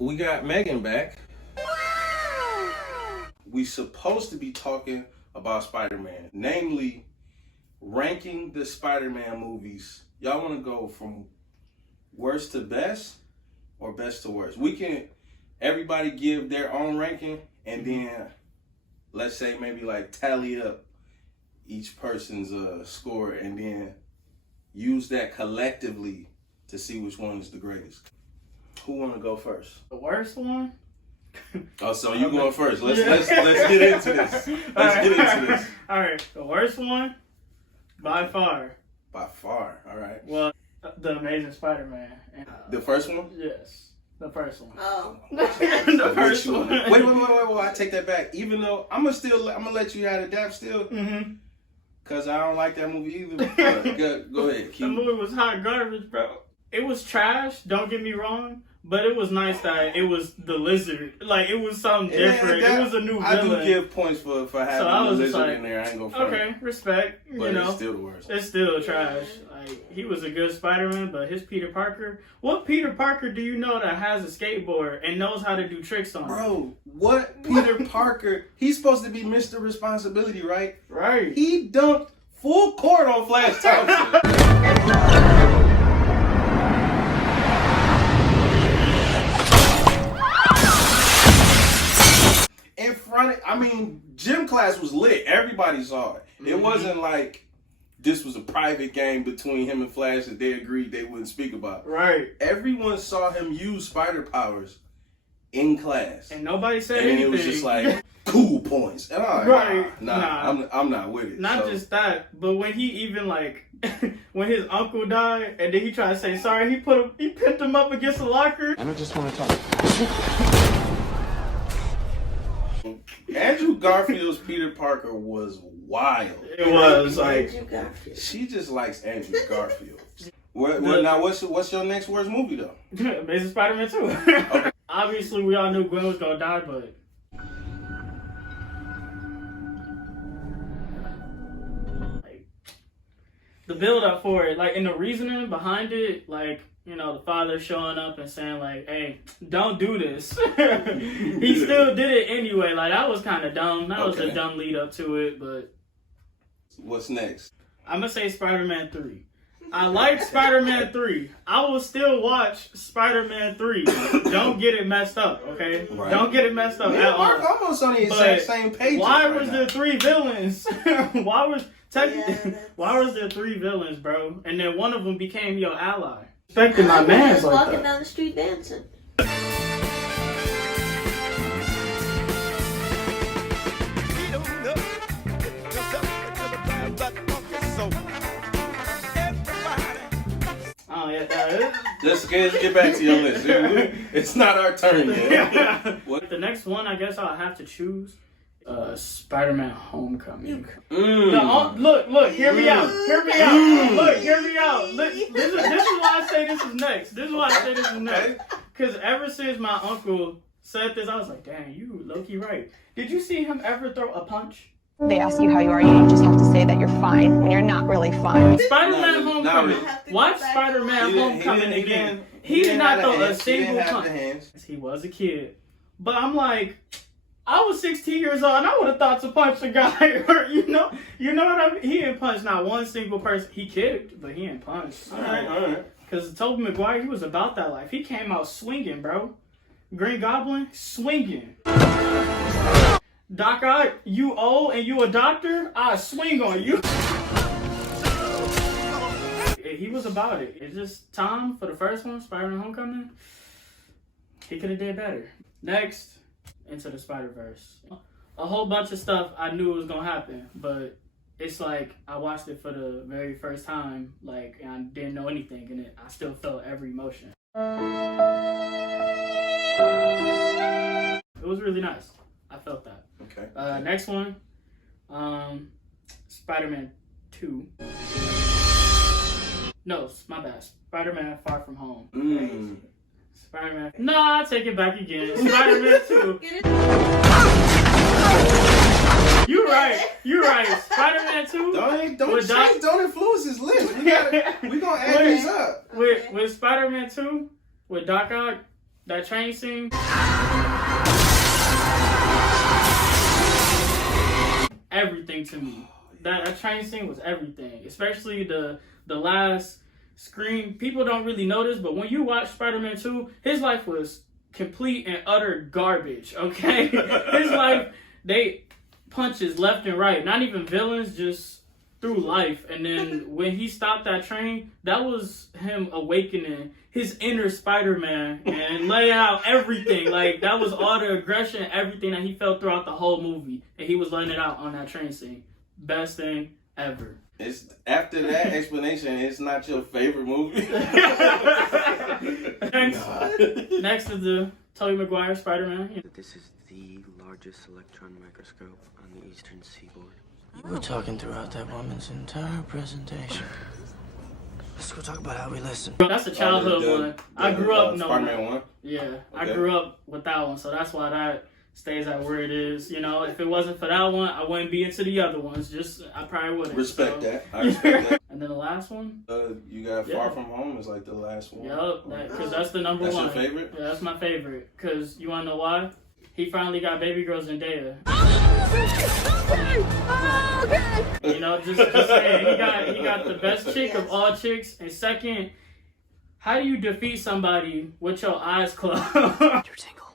We got Megan back. We supposed to be talking about Spider-Man, namely ranking the Spider-Man movies. Y'all want to go from worst to best or best to worst? We can everybody give their own ranking and then let's say maybe like tally up each person's score and then use that collectively to see which one is the greatest. Who want to go first? The worst one? Oh, so you going first? Let's get into this. Let's get into this. All right, the worst one, by far. By far, all right. Well, the Amazing Spider-Man. The first one? Yes, the first one. Oh. The first one. Wait. I take that back. Even though I'm gonna let you have the dap still. Mm-hmm. Cause I don't like that movie either. Go ahead. The movie was hot garbage, bro. It was trash. Don't get me wrong. But it was nice that it was the lizard. Like, it was something different. It was a new villain. I do give points for having the lizard in there. I ain't gonna front. Okay, respect. But it's still the worst. It's still trash. Like, he was a good Spider-Man, but his Peter Parker... What Peter Parker do you know that has a skateboard and knows how to do tricks on it? Bro, what Peter Parker... He's supposed to be Mr. Responsibility, right? Right. He dumped full court on Flash Thompson. In front of, gym class was lit. Everybody saw it. It wasn't like this was a private game between him and Flash that they agreed they wouldn't speak about. Right. Everyone saw him use spider powers in class. And nobody said anything. And it was just like, cool points. And I'm like, nah. I'm not with it. Not just that, but when he even like, when his uncle died, and then he tried to say sorry, he pinned him up against the locker. I don't just want to talk. Andrew Garfield's Peter Parker was wild. It was like she just likes Andrew Garfield. Now what's your next worst movie though? Amazing Spider-Man 2. Okay. Obviously, we all knew Gwen was gonna die, but like the build up for it, like, and the reasoning behind it, like, you know, the father showing up and saying, like, hey, don't do this. He still did it anyway. Like, that was kind of dumb. That was a dumb lead up to it, but... What's next? I'm going to say Spider-Man 3. I like Spider-Man 3. I will still watch Spider-Man 3. Don't get it messed up, okay? Right. Don't get it messed up at all. We're almost on the exact same page. Why was there 3 villains? Why was there 3 villains, bro? And then one of them became your ally. Respecting my man's like walking that. down the street dancing. Oh yeah, Let's get back to your list. It's not our turn yet. What? The next one, I guess I'll have to choose. Spiderman Homecoming. Look, hear me out. Look, hear me out. Look, this is why I say this is next. Because ever since my uncle said this, I was like, dang, you low-key right. Did you see him ever throw a punch? They ask you how you are, you just have to say that you're fine when you're not really fine. Spider-Man Homecoming. Watch Spider-Man Homecoming again. He did not throw a single punch. He was a kid. But I'm like, I was 16 years old and I would have thought to punch a guy. Or, you know what I mean? He didn't punch not one single person. He kicked, but he didn't punch. All right. Because Tobey Maguire, he was about that life. He came out swinging, bro. Green Goblin, swinging. Doc Ock, you old and you a doctor? I swing on you. He was about it. It's just Tom for the first one, Spider-Man Homecoming. He could have did better. Next, Into the Spiderverse. A whole bunch of stuff I knew was gonna happen, but it's like I watched it for the very first time, like, and I didn't know anything in it. I still felt every emotion. It was really nice. I felt that. Okay. Next one, Spider-Man 2. No, my bad. Spider-Man Far From Home. Spider-Man. No, I'll take it back again. Spider-Man 2. You're right. Spider-Man 2. Don't influence his list. We gonna add these up. With Spider-Man 2, with Doc Ock, That train scene. Everything to me. That train scene was everything. Especially the last screen. People don't really notice, but when you watch Spider-Man 2, his life was complete and utter garbage, okay? His life, they punches left and right. Not even villains, just through life. And then when he stopped that train, that was him awakening his inner Spider-Man and laying out everything. Like, that was all the aggression, everything that he felt throughout the whole movie. And he was letting it out on that train scene. Best thing ever. It's after that explanation, it's not your favorite movie. Next is the Tobey Maguire Spider-Man. This is the largest electron microscope on the eastern seaboard. You were talking throughout that woman's entire presentation. Let's go talk about how we listen. That's a childhood one. I grew up knowing Spider-Man 1? Yeah, Okay. I grew up with that one, so that's why that stays at where it is. You know, if it wasn't for that one, I wouldn't be into the other ones. I probably wouldn't. Respect that. I respect that. And then the last one? You got Far From Home is like the last one. Yup, because that's the number That's one. your favorite? Yeah, that's my favorite. Because you want to know why? He finally got baby girl Zendaya. You know, just saying, he got the best chick of all chicks. And second, how do you defeat somebody with your eyes closed? You're tingle.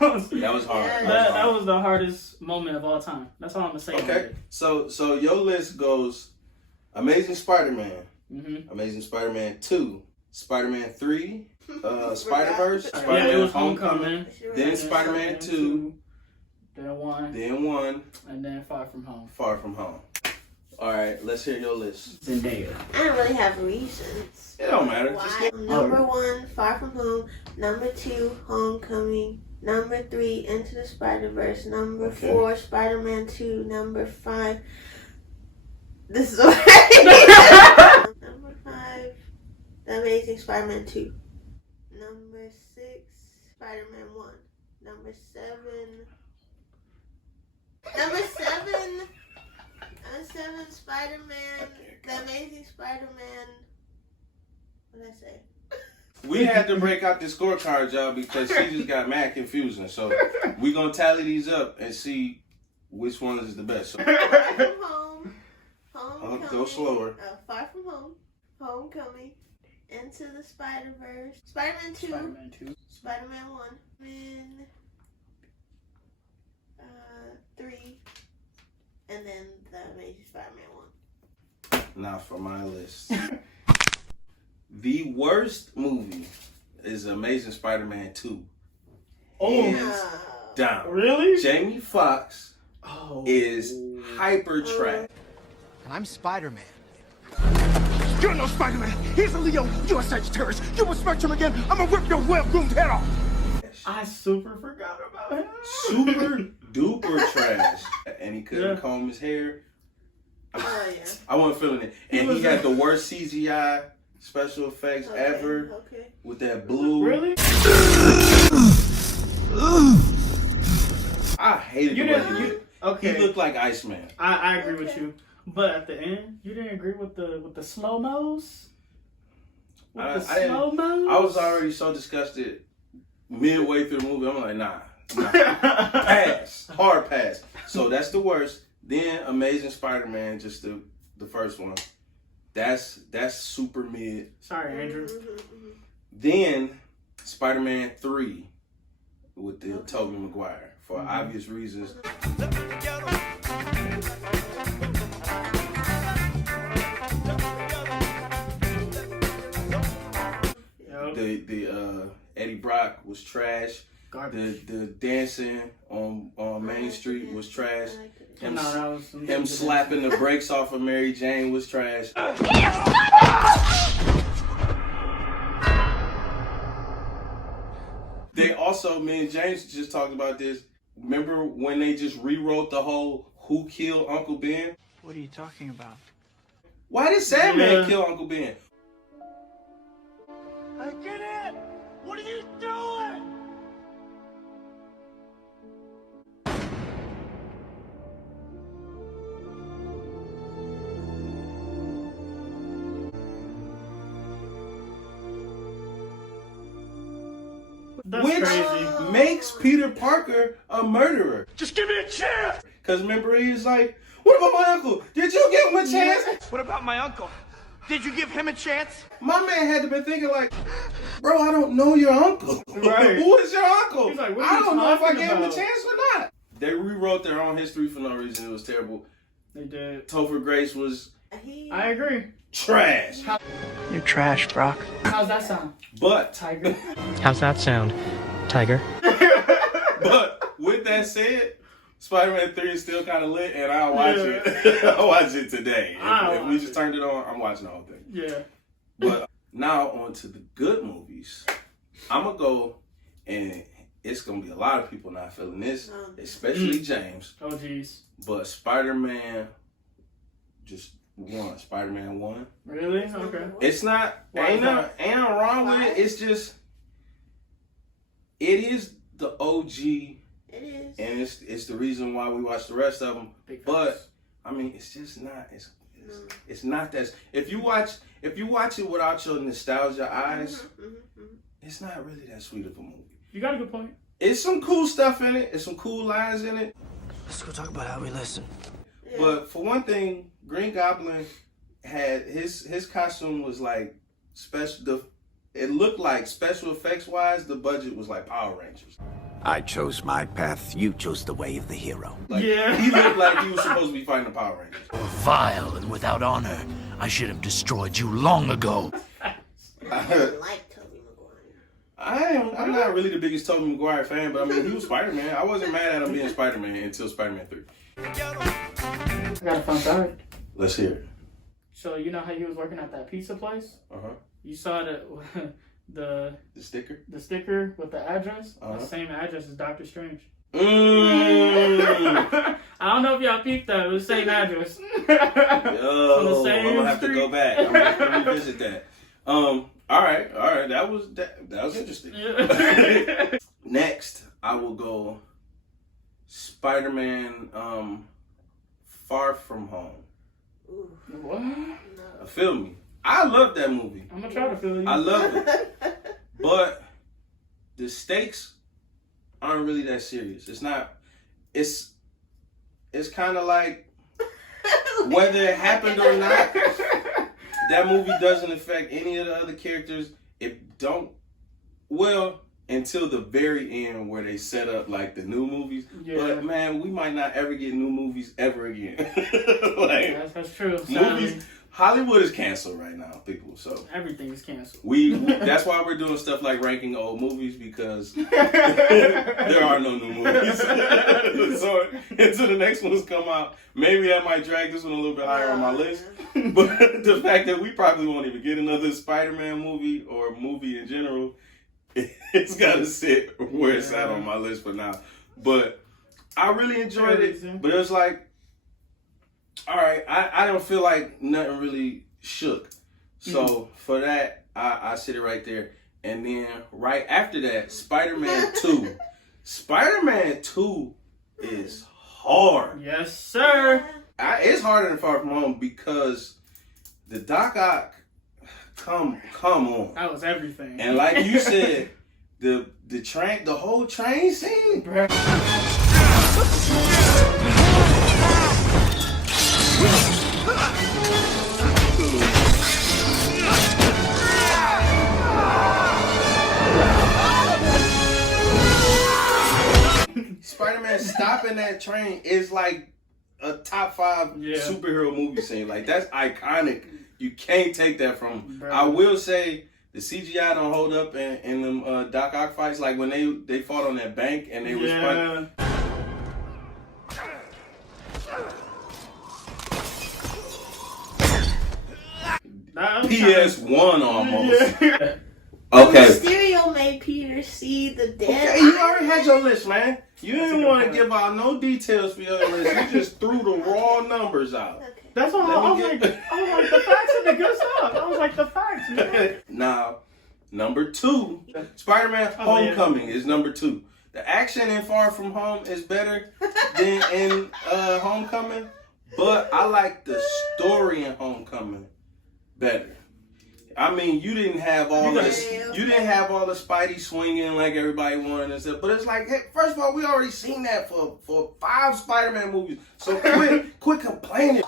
That was hard. That was the hardest moment of all time. That's all I'm gonna say. Okay, so your list goes Amazing Spider-Man, Mm-hmm. Amazing Spider-Man 2, Spider-Man 3, Spiderverse, Yeah, Spider-Man it was Homecoming, then And Spider-Man 2, then 1, then 1, and then Far From Home. Far From Home. All right, let's hear your list. Zendaya. I don't really have reasons. It don't matter. Why? Just Number 1, Far From Home. Number 2, Homecoming. Number 3, Into the Spiderverse. Number 4, Spider-Man 2. Number 5, this is alright. Number 5, The Amazing Spider-Man 2. Number 6, Spider-Man 1. Number 7, Spider-Man, The Amazing Spider-Man. What did I say? we had to break out the scorecard, y'all, because she just got mad confusing. So we gonna tally these up and see which one is the best. So, Far From Home, Homecoming. go slower. Far From Home, Homecoming, Into the Spiderverse, Spider-Man 2, Spider-Man 2. Spider-Man 1, then 3, and then The Amazing Spider-Man 1. Now for my list. The worst movie is Amazing Spider-Man 2. Hands down. Really? Jamie Foxx Oh. is hyper trash. And I'm Spider-Man. You're no Spider-Man. He's a Leo. You're a Sagittarius. You will smash him again. I'm gonna rip your well-groomed head off. I super forgot about him. Super duper trash. And he couldn't comb his hair. Oh, yeah. I wasn't feeling it. And he had the worst CGI special effects ever Okay. with that blue. Really? I hated You the way didn't. he You, looked. okay. He looked like Iceman. I agree with you, but at the end, you didn't agree with the slow mos. I was already so disgusted midway through the movie. I'm like, nah. Pass. Hard pass. So that's the worst. Then Amazing Spider-Man, just the first one. That's super mid. Sorry, Andrew. Then Spider-Man 3 with the Tobey Maguire for obvious reasons. Yep. The Eddie Brock was trash. Garbage. The dancing on Main Street was trash. Him, No, that was some him good slapping the brakes off of Mary Jane was trash. They also, me and James just talked about this. Remember when they just rewrote the whole "Who Killed Uncle Ben"? What are you talking about? Why did Sandman Yeah. kill Uncle Ben? I get it! What are you doing? That's Which crazy. makes Peter Parker a murderer. Just give me a chance! Because remember, he's like, what about my uncle? Did you give him a chance? What about my uncle? Did you give him a chance? My man had to be thinking like, bro, I don't know your uncle. Right. Who is your uncle? He's like, what are I you don't know if I talking gave him a about? chance or not. They rewrote their own history for no reason. It was terrible. They did. Topher Grace was I agree. trash. You're trash, Brock. How's that sound? But Tiger. How's that sound, Tiger? But with that said, Spider-Man 3 is still kind of lit, and I'll watch Yeah. it. I'll watch it today. I'll If we watch just it. turned it on, I'm watching the whole thing. Yeah. But now on to the good movies. I'm going to go, and it's going to be a lot of people not feeling this, especially James. Oh, jeez. But Spider-Man just won. Spider-Man 1. Really? Okay. It's not, Why ain't is that? nothing wrong with it. It's just, it is the OG. It is. And it's the reason why we watch the rest of them. Big But facts. I mean, it's just not. It's not that. If you watch it without your nostalgia eyes, it's not really that sweet of a movie. You got a good point. It's some cool stuff in it. It's some cool lines in it. Let's go talk about how we listen. But for one thing, Green Goblin had his costume was like special. It looked like special effects wise, the budget was like Power Rangers. I chose my path, you chose the way of the hero. Like, Yeah. he looked like he was supposed to be fighting the Power Rangers. Vile and without honor, I should have destroyed you long ago. I didn't like Tobey Maguire. I'm not really the biggest Tobey Maguire fan, but I mean, he was Spider-Man. I wasn't mad at him being Spider-Man until Spider-Man 3. I got a fun fact. Let's hear it. So you know how you was working at that pizza place? Uh-huh. You saw the sticker? the sticker with the address? Uh-huh. The same address as Doctor Strange. Mmm. I don't know if y'all peeped that. It was the same address. Yo, On the same I'm gonna have to street. go back. I'm gonna have to revisit that. All right. That was interesting. Yeah. Next, I will go Spider-Man Far From Home. What? Feel me? I love that movie. I'm gonna try to feel you. I love it. But the stakes aren't really that serious. It's not. It's kind of like whether it happened or not. That movie doesn't affect any of the other characters. It don't. Well, until the very end where they set up like the new movies. Yeah. But man, we might not ever get new movies ever again. Like That's true. movies. Sadly, Hollywood is canceled right now, people. So everything is canceled. that's why we're doing stuff like ranking old movies, because there are no new movies. So until the next ones come out, maybe that might drag this one a little bit higher on my list. But the fact that we probably won't even get another Spider-Man movie or movie in general, it's got to sit where it's at on my list for now. But I really enjoyed it. But it was like, all right, I don't feel like nothing really shook. So for that, I sit it right there. And then right after that, Spider-Man 2. Spider-Man 2 is hard. Yes, sir. It's harder than Far From Home because the Doc Ock, come on. That was everything. And like you said, the whole train scene. Spider-Man stopping that train is like a top 5 superhero movie scene. Like, that's iconic. You can't take that from him. Bro. I will say the CGI don't hold up in them Doc Ock fights. Like when they fought on that bank and they was fighting. PS1 almost. Yeah. Okay. Mysterio made Peter see the dead. Okay, you already had your list, man. You didn't want to give out no details for your list. You just threw the raw numbers out. Okay. That's all. I was like, the facts are the good stuff. I was like, the facts, man. Now, number 2, Spider-Man Homecoming is number 2. The action in Far From Home is better than in Homecoming, but I like the story in Homecoming better. I mean, you didn't have all this. You didn't have all the Spidey swinging like everybody wanted and stuff. But it's like, hey, first of all, we already seen that for 5 Spider-Man movies. So quit complaining.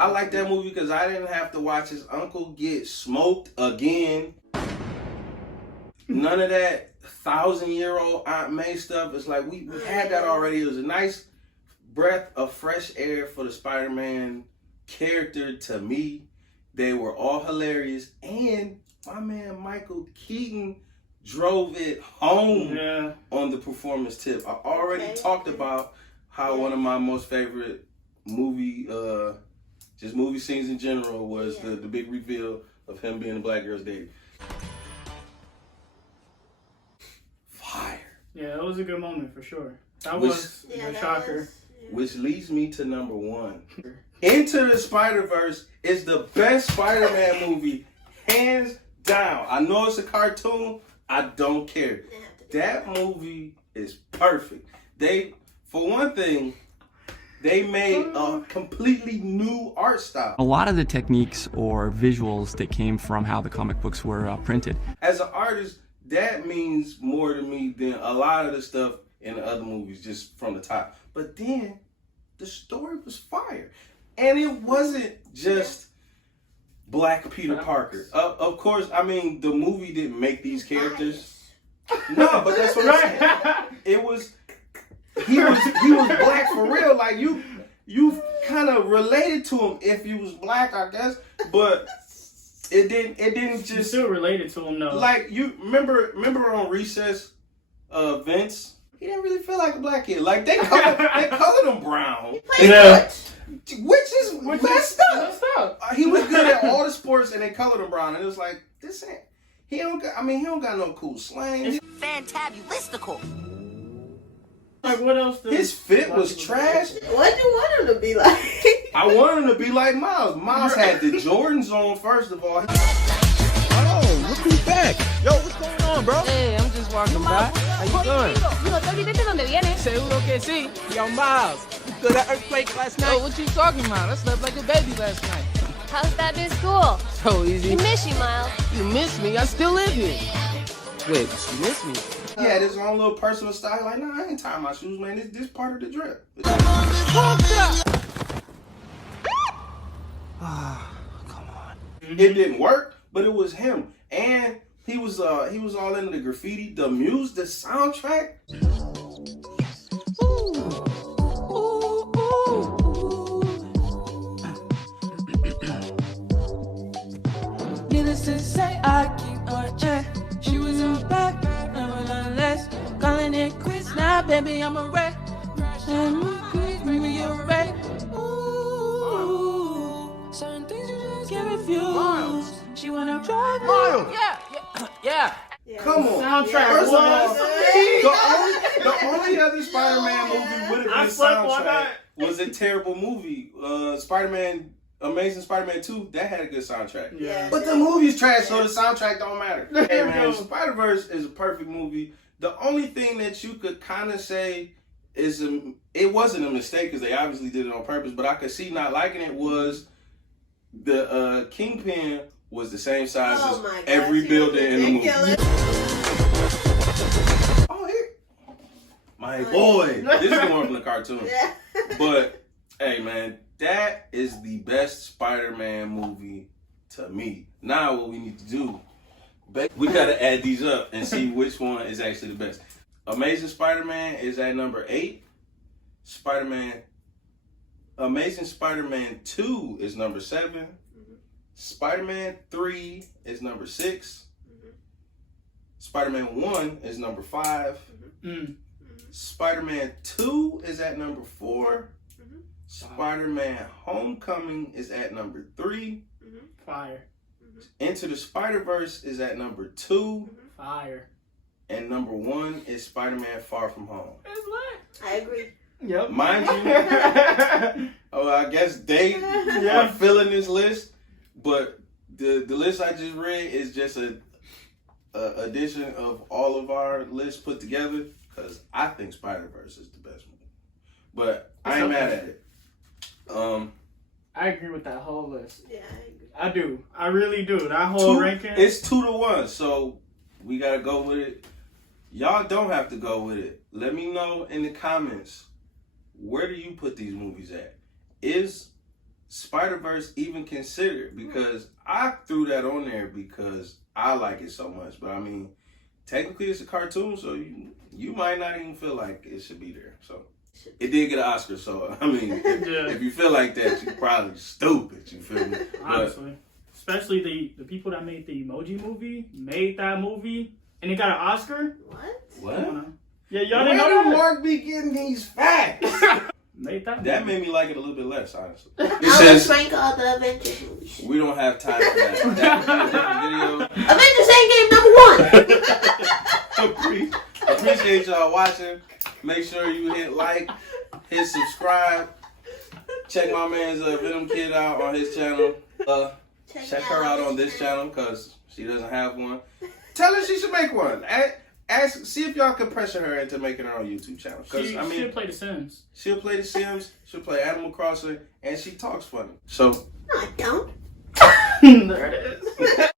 I like that movie because I didn't have to watch his uncle get smoked again. None of that 1,000-year-old Aunt May stuff. It's like we had that already. It was a nice breath of fresh air for the Spider-Man character to me. They were all hilarious. And my man Michael Keaton drove it home on the performance tip. I already talked about how one of my most favorite movie scenes in general was the big reveal of him being a black girl's daddy. Fire. Yeah, it was a good moment for sure. That was a shocker. Which leads me to number 1. Into the Spiderverse is the best Spider-Man movie, hands down. I know it's a cartoon. I don't care. That movie is perfect. For one thing, they made a completely new art style. A lot of the techniques or visuals that came from how the comic books were printed. As an artist, that means more to me than a lot of the stuff in the other movies, just from the top. But then, the story was fire. And it wasn't just Black Peter Parker. Of course, I mean, the movie didn't make these characters. No, but that's what I'm saying. It was... He was black for real. Like you kind of related to him if he was black, I guess. But it didn't just. You still related to him though. Like you remember on Recess, Vince. He didn't really feel like a black kid. Like they colored him brown. Yeah. Which is messed up. He was good at all the sports, and they colored him brown. And it was like this ain't. He don't got no cool slang. It's fantabulistical. Like what else? His fit was trash. What do you want him to be like? I want him to be like Miles. Miles had the Jordans on, first of all. Oh, look who's back. Yo, what's going on, bro? Hey, I'm just walking by. How you doing? Seguro que sí. Yo, Miles. You feel that earthquake last night? Oh, what you talking about? I slept like a baby last night. How's that new school? So easy. We miss you, Miles. You miss me? I still live here. Wait, you miss me? He had his own little personal style. Like, nah, I ain't tying my shoes, man. This part of the drip. Come on. It didn't work, but it was him. And he was all into the graffiti, the soundtrack. Needless to say, I keep on check. She was on back, never less. Calling it quits now, baby, I'm a wreck. Bring me a wreck. Ooh, certain things you just can't refuse. She wanna drive Miles. Yeah. Come on. Soundtrack First of all, was the only other Spider-Man movie would have been soundtrack was a terrible movie. Amazing Spider-Man 2, that had a good soundtrack. Yeah. But the movie's trash, so the soundtrack don't matter. Hey man, Spider-Verse is a perfect movie. The only thing that you could kind of say is it wasn't a mistake because they obviously did it on purpose, but I could see not liking it was the Kingpin was the same size as every building in the movie. Oh, here. My boy. This is more from the cartoon. But, hey man, that is the best Spider-Man movie to me. Now what we need to do, we gotta add these up and see which one is actually the best. Amazing Spider-Man is at number 8. Amazing Spider-Man 2 is number 7. Spider-Man 3 is number 6. Spider-Man 1 is number 5. Spider-Man 2 is at number 4. Spider-Man Homecoming is at number 3. Fire. Into the Spiderverse is at number 2. Fire. And number 1 is Spider-Man Far From Home. It's lit. I agree. Yep. Mind you, I guess they are filling this list, but the list I just read is just a addition of all of our lists put together, because I think Spiderverse is the best movie. But I ain't mad at it. I agree with that whole list. Yeah, I agree. I do. I really do. That whole ranking. It's 2-1, so we gotta go with it. Y'all don't have to go with it. Let me know in the comments, where do you put these movies at? Is Spider-Verse even considered? Because I threw that on there because I like it so much. But I mean, technically it's a cartoon, so you might not even feel like it should be there. So it did get an Oscar, so I mean, if you feel like that, you're probably stupid. You feel me? Honestly. Especially the people that made the Emoji movie, made that movie, and it got an Oscar. What? Yeah, y'all didn't know that? Mark be getting these facts? Made that That made me like it a little bit less, honestly. It says rank all the Avengers movies. We don't have time for that. That Avengers Endgame #1. Appreciate y'all watching. Make sure you hit like, hit subscribe. Check my man's Venom Kid out on his channel. Check her out on this channel because she doesn't have one. Tell her she should make one. See if y'all can pressure her into making her own YouTube channel. She'll play The Sims. She'll play The Sims. She'll play Animal Crossing, and she talks funny. So No, I don't. There it is.